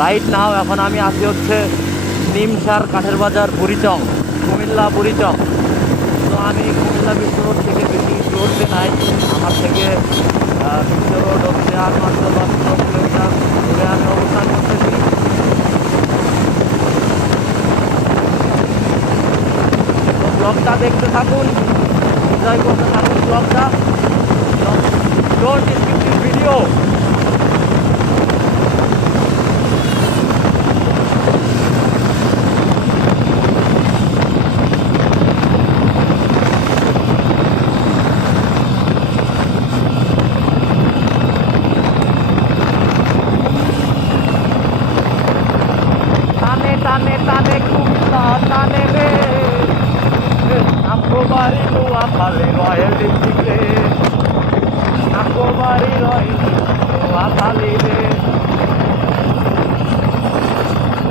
Right now এখন আমি আছি হচ্ছে নিমসার কাঠের বাজার বুড়িচং, কুমিল্লা বুড়িচং। তো আমি কুমিল্লা বিশ্ব রোড থেকে বেশি দৌড়তে নাই আমার থেকে বিশ্ব রোড হচ্ছে আর মাত্র দশ কিলোমিটার দূরে আমি অবস্থান করতেছি। তো ব্লগটা দেখতে থাকুন এনজয় করতে থাকুন ব্লগটা ডোন্ট ভিডিও টানে টানে টানে কুমিল্লা টানে রে নামকো বাড়ি লোয়া খালে রয়েল ডিস্ট্রিক্টে নামকো বাড়ি রয়েল লোয়া খালি রে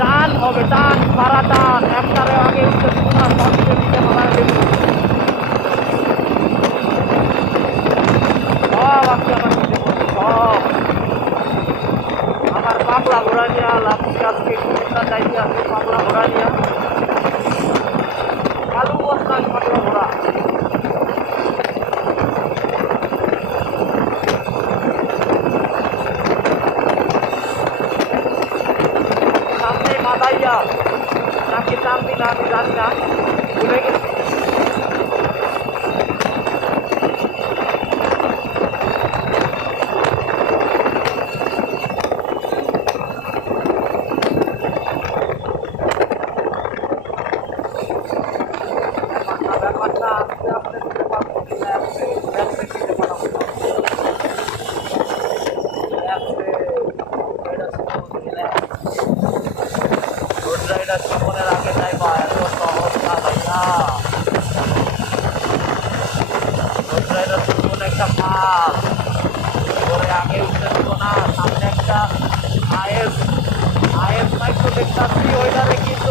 টান হবে টান সারা টান একটারে আগে উঠতে শোনা সব দিকে দিকে মাথায় দেবো সব আজকে আমার নিচে পড়ছে সব আমার পাগলা ঘোড়া নিয়ে লাফুকে আজকে কুমিল্লা যাইতে আছে পাগলা ঘোড়া নিয়ে কালু বস্তান পাগলা ঘোড়া সামনে মাদাইয়া নাকি সামনে না আমি জানি না ভুলে গেছি ব্যাপারটা ব্যাপারটা আস্তে আস্তে দিতে পারব ল্যাপসে ল্যাপসে দিতে পারব ল্যাপসে এটা শুধু ল্যাপস রোড রাইডার জীবনের আগে যাইবা এত সহজ না ভাইয়া রোড রাইডার জীবন একটা কাজ করে আগে উঠতে দিব না সামনে একটা আয়েস আইএস মাইক্রোটেক দেখতাছি ওইটারে কিন্তু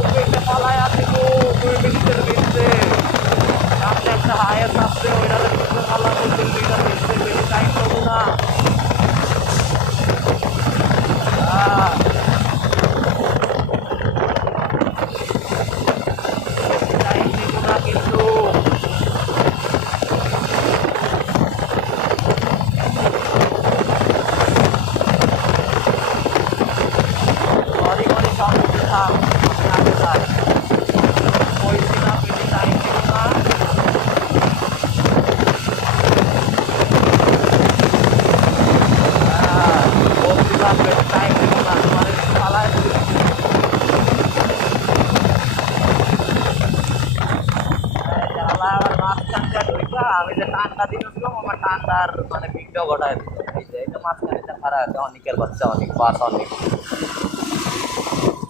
আমি যে টান্ডা দিয়েছিলাম আমার টান্ডার মানে বিঘ্ন ঘটায়। এই যে এটা মাঝখানেটা খারাপ আছে, অনেকের বাচ্চা, অনেক, বাস অনেক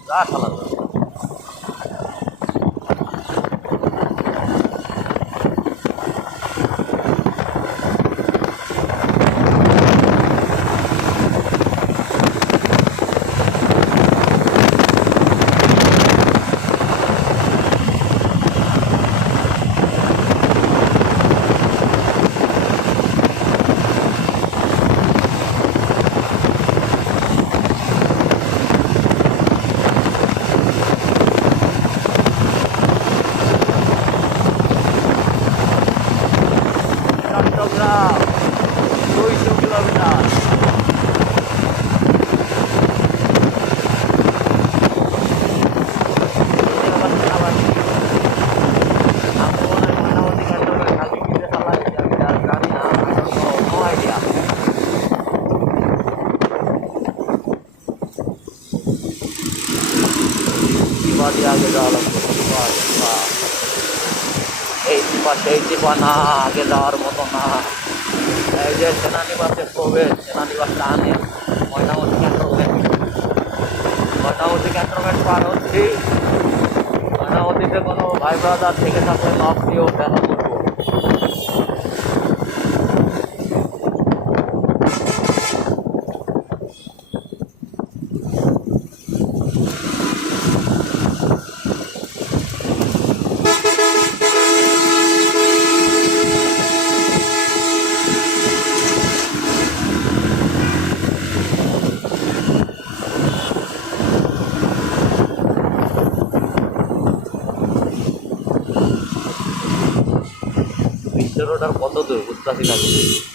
যা যাবে। চট্টগ্রাম দুইশো কিলোমিটার আগে যাওয়া লাগবে এই পাশে এই না আগে যাওয়ার মতো না এই যে সেনানিবাসে প্রবেশ সেনানিবাস টানে ময়নামতি ক্যান্টনমেন্ট ময়নামতি ক্যান্টনমেন্ট পার হচ্ছি। ময়নামতিতে কোনো ভাই ব্রাদার থেকে থাকলে নক দিয়েও দেখা করব বুঝতেছি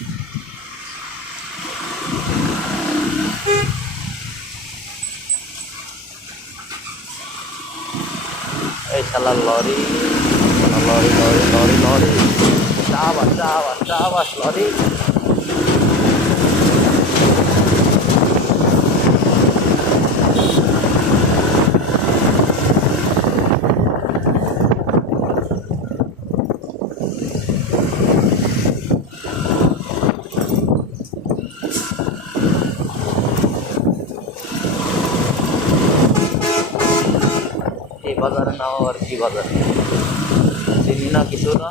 বাজারে নাও আর কি বাজার? চিনি না কিছু না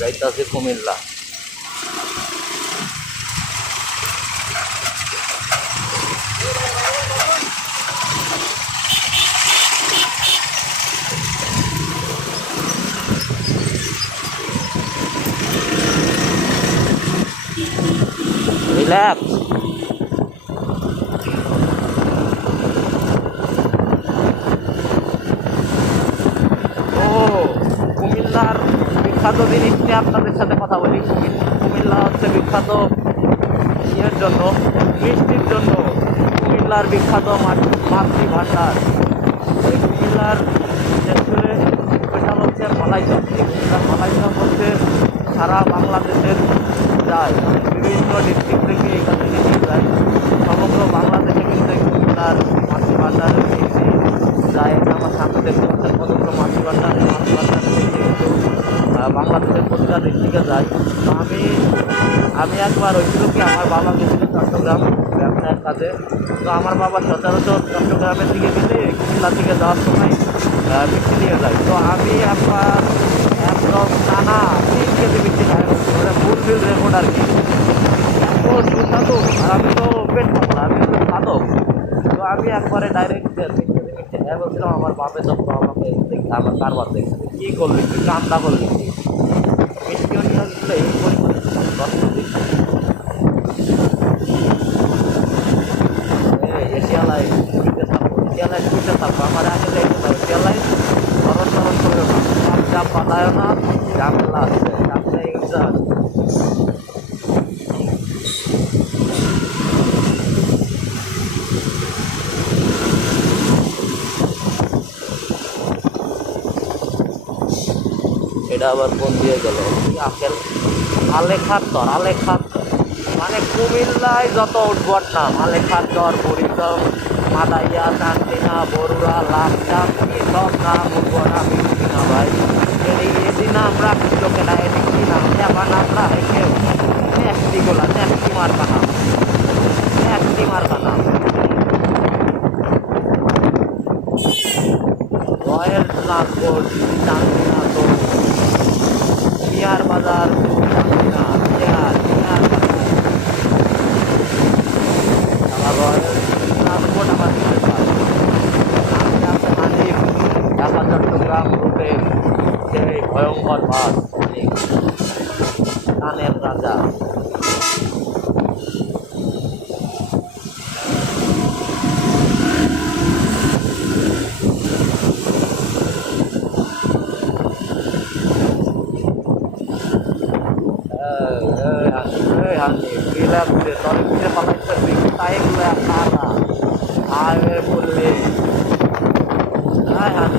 যাইতাছে কুমিল্লা। রিল্যাক্স ও কুমিল্লার জিনিস নিয়ে আপনাদের সাথে কথা বলি, কুমিল্লা হচ্ছে বিখ্যাত ইয়ের জন্য মিষ্টির জন্য। কুমিল্লার বিখ্যাত মাতৃ ভাণ্ডার এই কুমিল্লার স্পেশাল হচ্ছে মালাই চপ এই কুমিল্লার মালাই চপ হচ্ছে সারা বাংলাদেশের যায়। মানে বিভিন্ন ডিস্ট্রিক্ট থেকে এখান নিয়ে যায়। সমগ্র বাংলাদেশে কিন্তু এই কুমিল্লার মাতৃ ভাণ্ডারের যায়। আমার সামনে দেখতে পাচ্ছেন কতগুলো মাতৃ ভাণ্ডার এই মাতৃ ভাণ্ডারের কিন্তু বাংলাদেশের প্রতিটা ডিস্ট্রিক্টে যাই। আমি আমি একবার হয়েছিল কি, আমার বাবা গেছিল চট্টগ্রাম ব্যবসায়ের কাজে। তো আমার বাবা সচরাচর চট্টগ্রামের দিকে গেলে কুমিল্লার দিকে যাওয়ার সময় মিষ্টি নিয়ে যায়। তো আমি একবার একদম টানা তিন কেজি মিষ্টি খাই মানে ফুলফিল রেকর্ড আর কি। আমি তো পেট পাতলা, আমি তো তো আমি একবারে ডাইরেক্ট বলছিলাম আমার বাপে যখন আমাকে দেখে আমার কারবার দেখছে কী করলি তুই কামটা করলি এই পরিমাণে ছুটিতে থাকব এশিয়ালায় ছুটিতে থাকব আমার আগে দেখতে পাবো সরল করে না চাপ না ঝামেলা আছে ঝামেলা এগুলো আছে এটা আবার কোন দিয়ে গেল? আকেল আলেখার তর আলেখার তর। মানে কুমিল্লায় যত উঠবট নাম, আলেখার তর পরিচম মাদাইয়া, কান্তিনা, বরুড়া, লাকচা কি সব নাম উঠবট আমি উঠি না ভাই। এটি নাম রাখি লোকে না এটি কি নাম? চাপা নাম রাখে কেউ? গোলা ন্যাস্তি মার্কা নাম। ন্যাস্তি মার্কা রিল্যাক্সে তলে পিঠে পালাইতে টাইম খানা আর বললে হ্যাঁ হ্যাঁ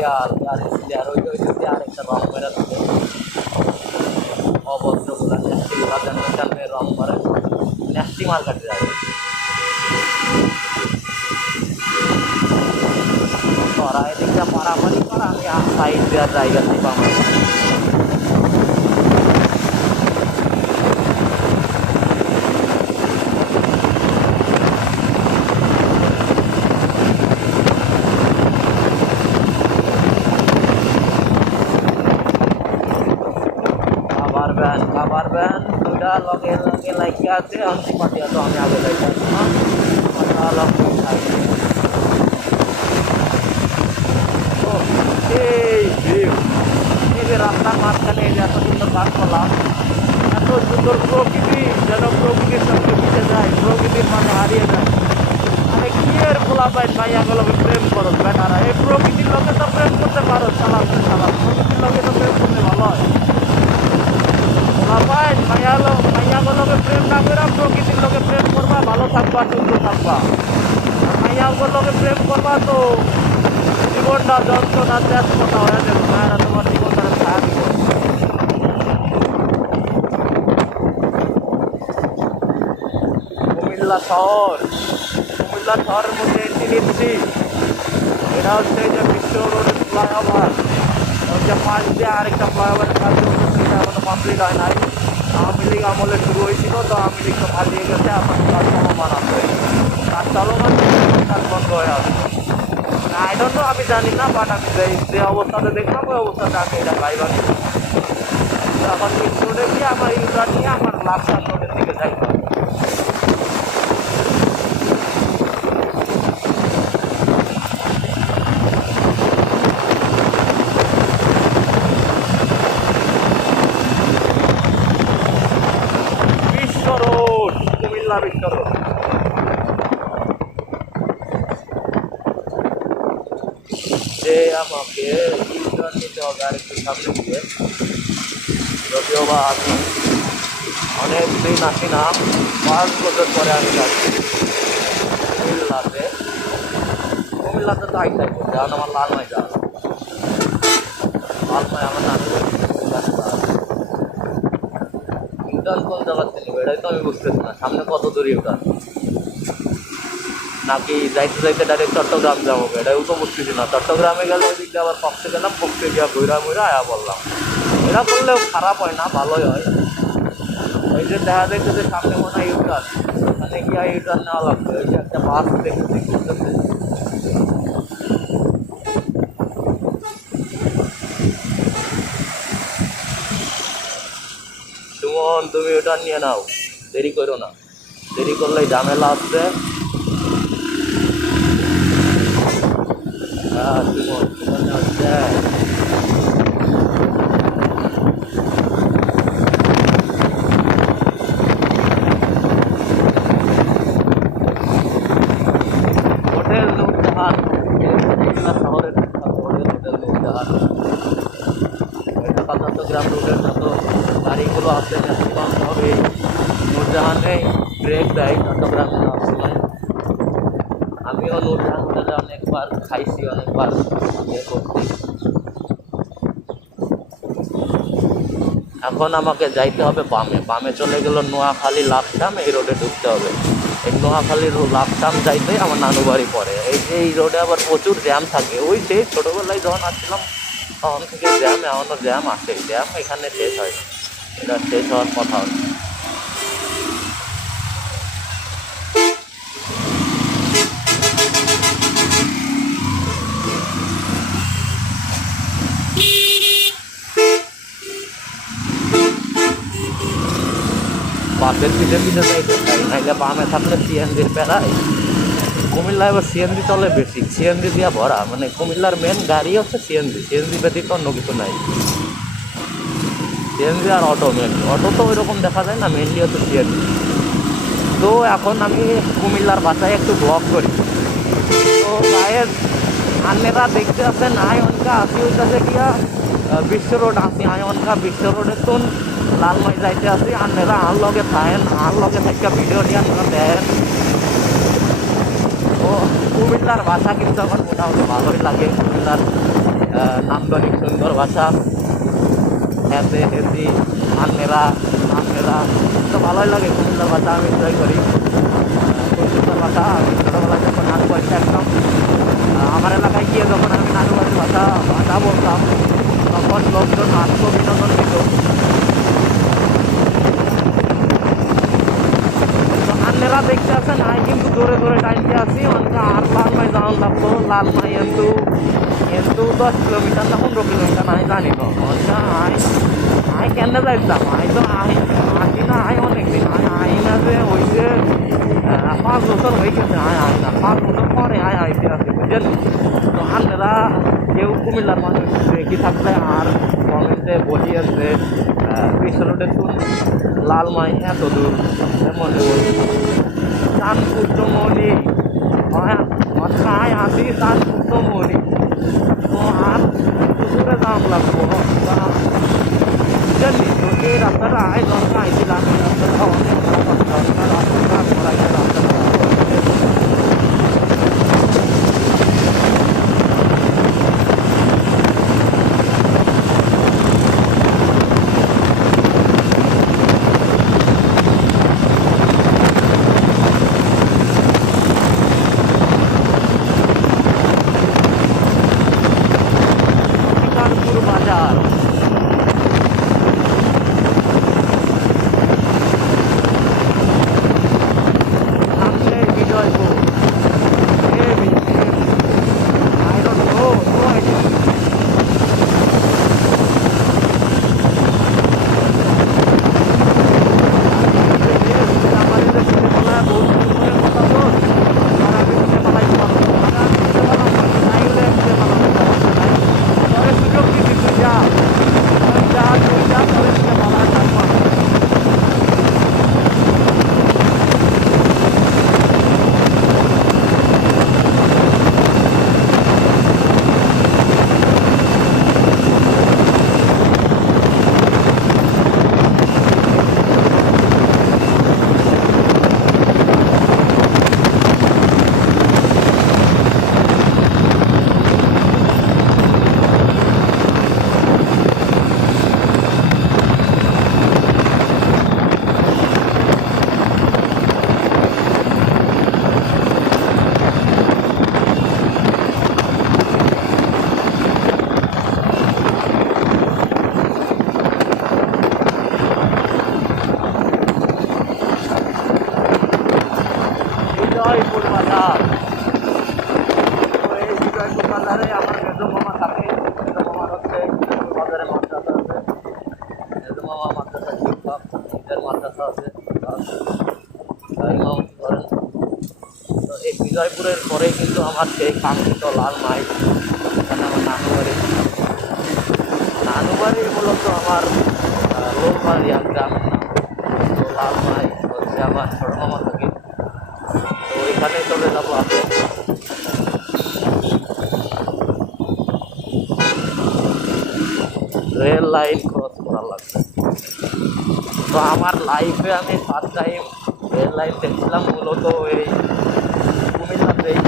ক্লিয়ার গাড়ি ক্লিয়ার ওই ওই দিকে আরেকটা রং মেরা দিতে অভদ্রগুলা ন্যাস্টিগুলা জানবে জানবে রং করে। ন্যাস্টি মাল কাটে যায় করা এদিকটা পারাপারি করা, আমি সাইড দেওয়ার জায়গা থেকে আমার খাবার ব্যান খাবার ব্যান দুইটা লগে লগে লাইকে আছে আমি পাঠিয়ে তো আমি আগে লাইকে আছি না কথা লগে খাইছি ও এই ভিউ এই যে রাস্তার মাঝখানে যে এত সুন্দর গাছপালা, এত সুন্দর প্রকৃতি, যেন প্রকৃতির সঙ্গে মিশে যায়, প্রকৃতির মাঝে হারিয়ে যায়। আরে কি এর পোলা পাই ভাইয়াগুলোকে প্রেম করো, বেটারা। এই প্রকৃতির লোকে তো প্রেম করতে পারো চালাক চালাক প্রকৃতির লোকে তো প্রেম করতে ভালো হয়। প্রেম না করে প্রকৃতির লোকে প্রেম করবা, ভালো থাকবা, সুন্দর থাকবা। আর মাইয়া গুলোকে প্রেম করবা তো জীবনটা যন্ত্রণা ত্যাগ কথা হয়ে যাবে মায়েরা তোমার জীবনটা ছায়া দিব কুমিল্লা শহর কুমিল্লা শহরের মধ্যে এন্ট্রি নিচ্ছি এটা হচ্ছে যে বিশ্ব রোড ফ্লাইওভার। যে পাশ দিয়ে আরেকটা ফ্লাইওভারের কাজ সেটা এখনও কমপ্লিট হয় নাই। আওয়ামী লীগ আমলে শুরু হয়েছিল, তো আওয়ামী লীগ তো পালিয়ে গেছে এখন কাজ চলমান আছে। কাজ চলমান কাজ বন্ধ হয়ে আছে। আই ডোন্ট নো আমি জানি না বাট আমি যে যে অবস্থাতে দেখলাম, ওই অবস্থাতে আমি এটা ড্রাইভার এখন এই রোডে গিয়ে আমার ইউজার নিয়ে আমার লাস্টার রোডের দিকে যাইতে হবে বিশ্ব রোড বিশ্ব রোড যে আমাকে ইউটার্ন নিতে হবে আর একটু সামনে দিয়ে, যদিও বা আমি অনেক দিন আসি না, পাঁচ বছর পরে আমি যাচ্ছি। কুমিল্লাতে। কুমিল্লাতে আমার নানু ইউটার্ন কোন জায়গার থেকে এটাই তো আমি বুঝতেছি না। সামনে কত দূর ইউটার্ন নাকি যাইতে যাইতে ডাইরেক্ট চট্টগ্রাম যাব এটাও তো বুঝতেছি না। চট্টগ্রামে গেলে ওই দিক আবার পক্ষে গেলাম পক্ষে গিয়া ঘুরা ঘুরা আয়া বললাম। এটা করলেও খারাপ হয় না, ভালোই হয়। ওই যে দেখা যাচ্ছে যে সামনে মনে হয় ইউটার্ন ওখানে গিয়া ইউটার্ন নেওয়া লাগবে। ওই যে একটা বাস দেখতেছি ঘুরতেছে সুমন তুমি ওটা নিয়ে নাও। দেরি করো না। দেরি করলে ঝামেলা আসছে হ্যাঁ সুমন সুমন হচ্ছে হোটেল নূরজাহান কুমিল্লা শহরের বিখ্যাত হোটেল হোটেল নূরজাহান ঢাকা চট্টগ্রাম রুটের যত গাড়িগুলো আছে ম্যাক্সিমাম সবই নূরজাহানে ব্রেক দেয় চট্টগ্রামে যাওয়ার সময় আমিও নূরজাহান হোটেলে অনেকবার খাইছি অনেকবার ইয়ে করছি এখন আমাকে যাইতে হবে বামে। বামে চলে গেল নোয়াখালী লাভটাম এই রোডে ঢুকতে হবে। এই নোয়াখালীর লাভটাম যাইতে আমার নানু বাড়ি পড়ে। এই যে এই রোডে আবার প্রচুর জ্যাম থাকে। ওই যে ছোটোবেলায় যখন আসছিলাম, তখন থেকে জ্যাম এখনও জ্যাম আছে। জ্যাম এখানে শেষ হয়। এটা শেষ হওয়ার কথা না। বাসের পিঠে পিঠে যাইতে চাই নাইলে বামে থাকলে সিএনজির প্যারাই কুমিল্লা এবার সিএনজি চলে বেশি। সিএনজি দিয়া ভরা। মানে কুমিল্লার মেন গাড়ি হচ্ছে সিএনজি সিএনজি ব্যতীত অন্য কিছু নাই। সিএনজি আর অটো মেন অটো তো ওই রকম দেখা যায় না মেনলি হচ্ছে সিএনজি তো এখন আমি কুমিল্লার বাসায় একটু ব্লগ করি। তো গায়ের আন্নেরা দেখতে আছেন আয়নকা আসি হইতেছে গিয়া বিশ্ব রোড। আসি আয়নকা, বিশ্ব রোডে তো লালমাই যাইতে আসি আন্নেরা আন লগে থাকেন আন লগে থেকে ভিডিও নিয়ে আপনারা দেন। ও কুমিল্লার ভাষা কিন্তু আমার মোটামুটি ভালোই লাগে কুমিল্লার নান্দনিক সুন্দর ভাষা। হেতে হেতি আন্নেরা আন্নেরা তো ভালোই লাগে কুমিল্লার ভাষা, আমি এনজয় করি সুন্দর ভাষা, আমি ছোটোবেলায় যখন নানু বাড়িতে একদম আমার এলাকায় গিয়ে যখন আমি নানু বাড়ির ভাষা ভাষা বলতাম, তখন লোকজন আত্ম বিনোদন দিত। আন্নেরা দেখতে আছেন, আই কিন্তু জোরে জোরে টাইমতে আছি। অনেক আর লাল মাই যাওয়ান লাগল লাল মাই কিন্তু কিন্তু দশ কিলোমিটার না পনেরো কিলোমিটার নাই জানি তো। আচ্ছা আই আই কেন যাইতাম? আই তো আই আসি না, আই অনেক দিন আই আই না যে ওই যে পাঁচ বছর হয়ে গেছে আয় আয় না, পাঁচ বছর পরে আয় আইতে আছে, বুঝলেন? তো আন্নেরা কেউ কুমিল্লার মানুষ দেখি থাকলে আর কমেন্টে বলিয়েছে পিছনে শুন লালমাই এত দূর। এমন চান পুত্রমণি মাথায় আসি পুত্রমণি তো আর দূরে দাম লাগবো জানি তো এই রাস্তাটা আয়, দরকার এই রাস্তাটা অনেক রাস্তা আমার আর গ্রামের নাম তো লাল মাই হচ্ছে আমার ছোটো মামা থাকে। তো ওইখানে চলে যাব আগে রেল লাইন ক্রস করা লাগবে। তো আমার লাইফে আমি ফার্স্ট টাইম রেল লাইন দেখছিলাম, মূলত এই কুমিল্লাতেই।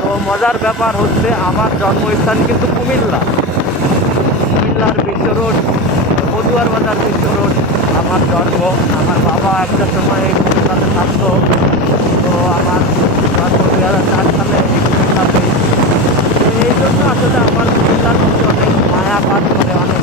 তো মজার ব্যাপার হচ্ছে, আমার জন্মস্থান কিন্তু কুমিল্লা। রোড মধুয়ার বাজার বিশ্ব রোড আমার জন্ম, আমার বাবা একটা সময় এই কলকাতাতে থাকতো। তো আমার দুই হাজার চার সালে এই এই জন্য আসলে আমার কলকাতার মধ্যে অনেক মায়া পাঠ করে অনেক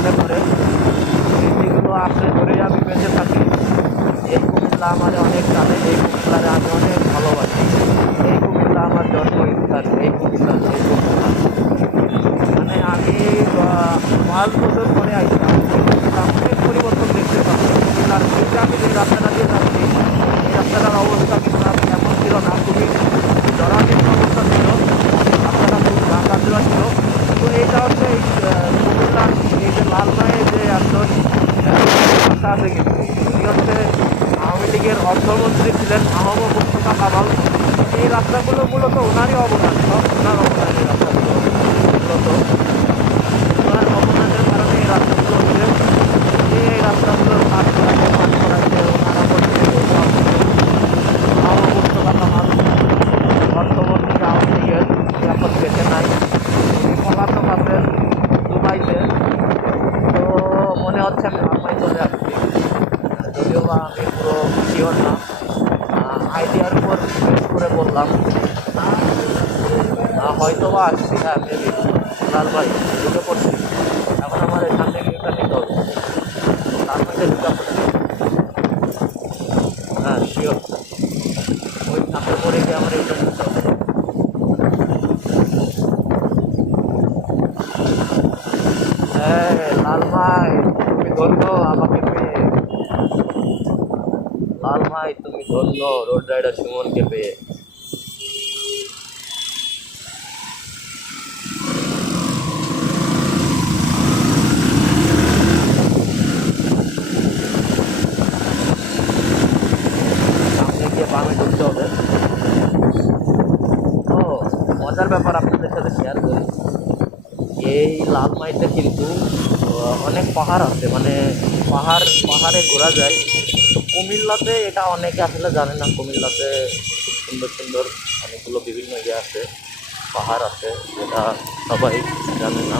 ーボなんですか？なるほど লাল ভাই, তুমি ধন্য আমাকে পেয়ে। লাল ভাই, তুমি ধন্য রোড রাইডার সুমনকে পেয়ে। মজার ব্যাপার আপনাদের সাথে শেয়ার করি। এই লাল মাইটা কিন্তু পাহাড় আছে মানে পাহাড়, পাহাড়ে ঘোরা যায়। তো কুমিল্লাতে এটা অনেকে আসলে জানে না, কুমিল্লাতে সুন্দর সুন্দর অনেকগুলো বিভিন্ন ইয়ে আছে, পাহাড় আছে, যেটা সবাই জানে না।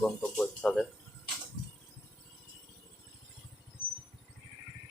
Bontok